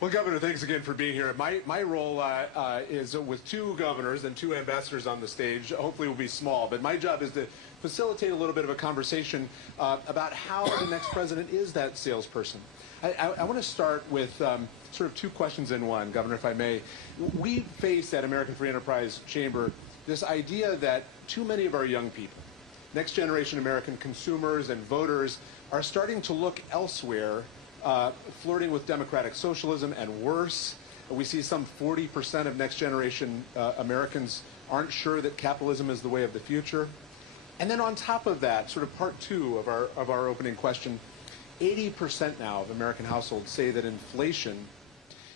Well, Governor, thanks again for being here. My role is with two governors and two ambassadors on the stage. Hopefully we'll be small, but my job is to facilitate a little bit of a conversation about how the next president is that salesperson. I want to start with sort of two questions in one, Governor, if I may. We face at American Free Enterprise Chamber this idea that too many of our young people, next generation American consumers and voters, are starting to look elsewhere, flirting with democratic socialism and worse. We see some 40% of next generation Americans aren't sure that capitalism is the way of the future. And then on top of that, sort of part two of our opening question, 80% now of American households say that inflation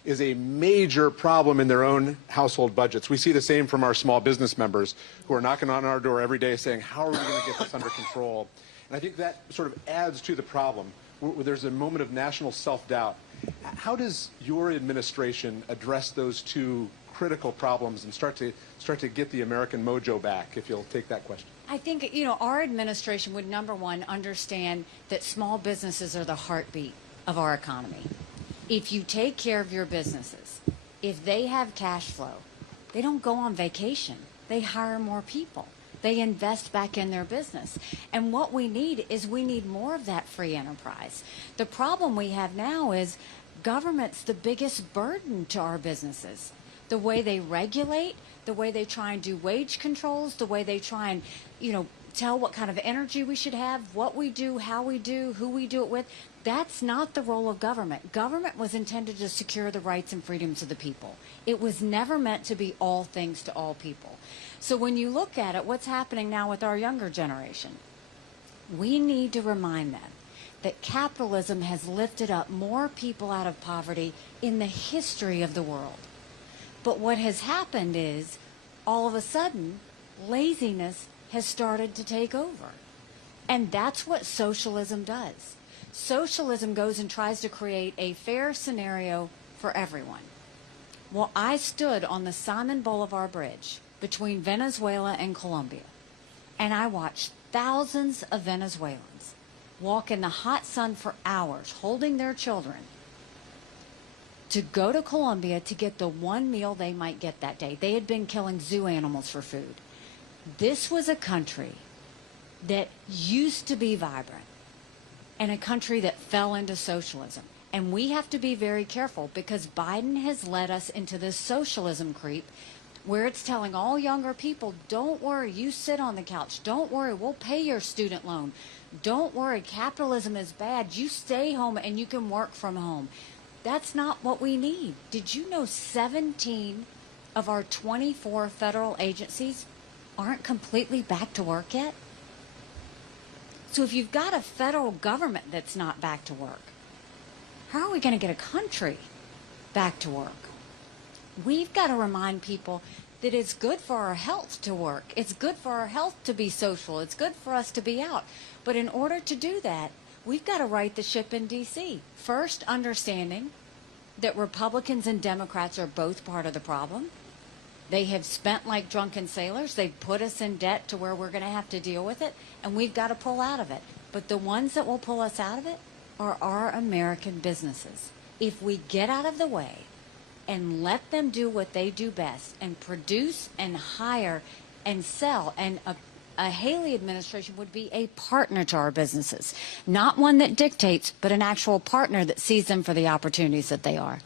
is a major problem in their own household budgets. We see the same from our small business members who are knocking on our door every day saying, how are we going to get this under control? And I think that sort of adds to the problem. There's a moment of national self-doubt. How does your administration address those two critical problems and start to get the American mojo back, if you'll take that question? I think, our administration would, number one, understand that small businesses are the heartbeat of our economy. If you take care of your businesses, if they have cash flow, they don't go on vacation. They hire more people. They invest back in their business. And what we need is more of that free enterprise. The problem we have now is government's the biggest burden to our businesses. The way they regulate, the way they try and do wage controls, the way they try and, tell what kind of energy we should have, what we do, how we do, who we do it with. That's not the role of government. Government was intended to secure the rights and freedoms of the people. It was never meant to be all things to all people. So when you look at it, what's happening now with our younger generation, we need to remind them that capitalism has lifted up more people out of poverty in the history of the world. But what has happened is, all of a sudden, laziness has started to take over. And that's what socialism does. Socialism goes and tries to create a fair scenario for everyone. Well, I stood on the Simon Bolivar Bridge between Venezuela and Colombia, and I watched thousands of Venezuelans walk in the hot sun for hours, holding their children, to go to Colombia to get the one meal they might get that day. They had been killing zoo animals for food. This was a country that used to be vibrant and a country that fell into socialism. And we have to be very careful because Biden has led us into this socialism creep where it's telling all younger people, don't worry, you sit on the couch. Don't worry, we'll pay your student loan. Don't worry, capitalism is bad. You stay home and you can work from home. That's not what we need. Did you know 17 of our 24 federal agencies aren't completely back to work yet? So if you've got a federal government that's not back to work, how are we going to get a country back to work? We've got to remind people that it's good for our health to work. It's good for our health to be social. It's good for us to be out. But in order to do that, we've got to right the ship in D.C. First, understanding that Republicans and Democrats are both part of the problem. They have spent like drunken sailors. They've put us in debt to where we're going to have to deal with it, and we've got to pull out of it. But the ones that will pull us out of it are our American businesses. If we get out of the way and let them do what they do best and produce and hire and sell, and a Haley administration would be a partner to our businesses, not one that dictates, but an actual partner that sees them for the opportunities that they are.